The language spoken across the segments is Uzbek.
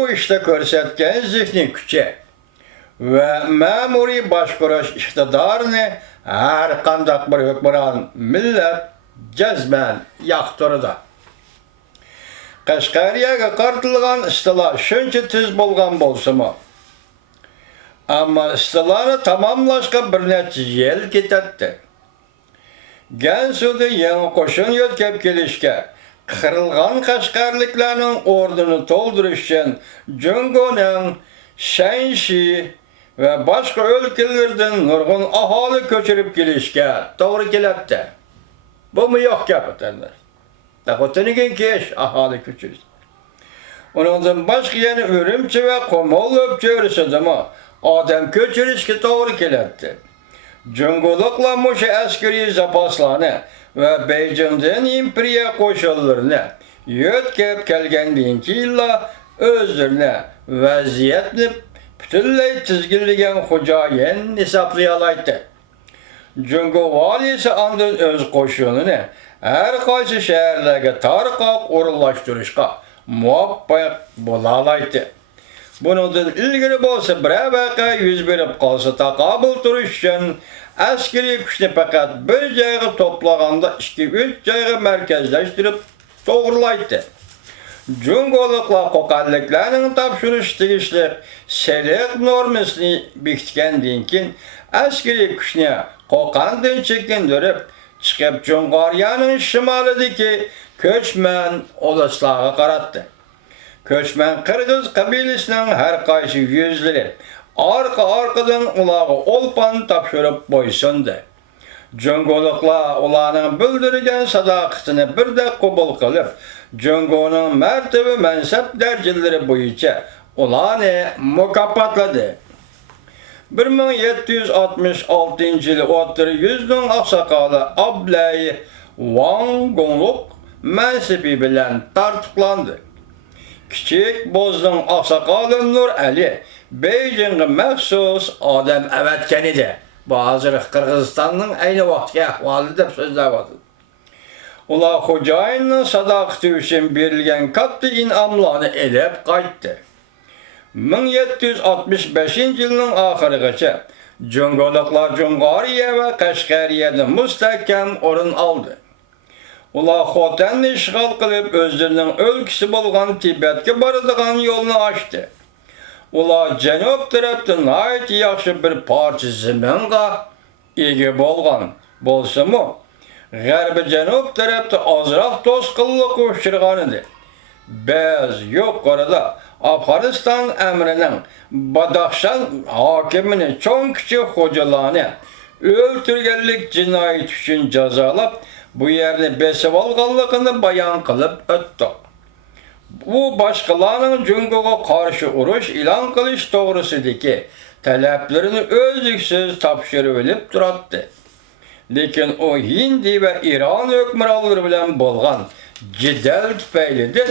Bu işte ko'rsatgan zihni kuchi ve ma'muriy boshqarish iqtidorini har qanday bir hukmron millat jazman yoqtirdi. Qashqariyaga qartilgan istilo shuncha tez bo'lgan bo'lsa-mu, ammo istiloni tamomlashga bir necha yil ketadi. Gansuda yangi qo'shin yo'tkab kelishga, qirilgan qashqarliklarning o'rnini to'ldirish uchun Jungoning Shanxi va boshqa o'lkalardan nurg'un aholi ko'chirib kelishga to'g'ri keladi. Bu mu yo'q gap ekanlar. Taqotinigan kesh aholi ko'chirish. Uningdan boshqa yana Urumchi va Qo'mol o'pcho'risidimi odam ko'chirishga to'g'ri keladi. Jungoliklar mushu askariy zapaslarni va Beijingdan imperiya qo'shinlarini yo'tkab kelgandan keyin o'zlarini vaziyatni butunlay tizginlagan xo'jayin hisoblay oladi. Jungo valisi ondan o'z qo'shinini har qaysi shaharlarga tarqab o'rinlashtirishga muvaffaq bo'la oladi. Bundan ilgari bo'lsa bir vaqa yuz berib qolsa taqobil turish uchun askariy kuchni faqat bir joyga to'plaganda 2-3 joyga markazlashtirib to'g'rilaydi. Jungoliklar qo'qonliklarning topshirish tegishli seliq normasini bekitgandan keyin askariy kuchni Qo'qondan chekindirib chiqib Jung'oriyaning shimolidagi ko'chman olaslarga qaratdi. Ko'chman qirg'iz qabilasining har qaysi yuzlari orqa-orqadan ularga olpan topshirib qo'ysundi. Jungoliklar ularning bildirgan sadoqatini birda qabul qilib, Jungoning martaba mansab darajalari bo'yicha ularni mukofotladi. 1766-yili O'rta Yuzning oqsoqoli Ablay Wang Gongluk mansibi bilan tartiblandi. Kichik Bo'zning oqsoqoli Nur Ali Beijingga maxsus odam avatgan edi. Bu hozir Qirg'izistonning ayni vaqtga ahvoli deb so'zlayapti. Ular xo'jayinning sadoqati uchun berilgan katta in'omlarni elib qaytdi. 1765-yilning oxirigacha Jungoliklar Jung'oriya va Qashqariyada mustahkam o'rin oldi. Ular Xotanni ishg'ol qilib, o'zlarining o'lkasi bo'lgan Tibetga boradigan yo'lni ochdi. Ular janub tarafdan nihoyat yaxshi bir parcha zaminga ega bo'lgan bo'lsa-mu, g'arbi janub tarafda ozroq to'sqinlikka uchragan edi. Biz yuqorida Afg'oniston amrining Badaxshan hokimini cho'ng kichik xo'jalarni o'ltirganlik jinoyati uchun jazolab, bu yerni besib olganligini bayon qilib o'tdi. Bu boshqalarning Jungoga qarshi urush e'lon qilish to'g'risidagi talablarini o'zliksiz topshirib olib turadi. Lekin o Hindi va Iron hukmronlari bilan bo'lgan jidal tufaylidir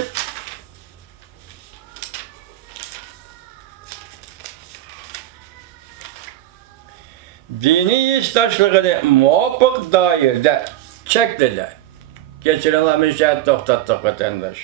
diniy ishtirokini muvofiq doirada chekladi. Kechiringlar, to'xtatdik vatandosh.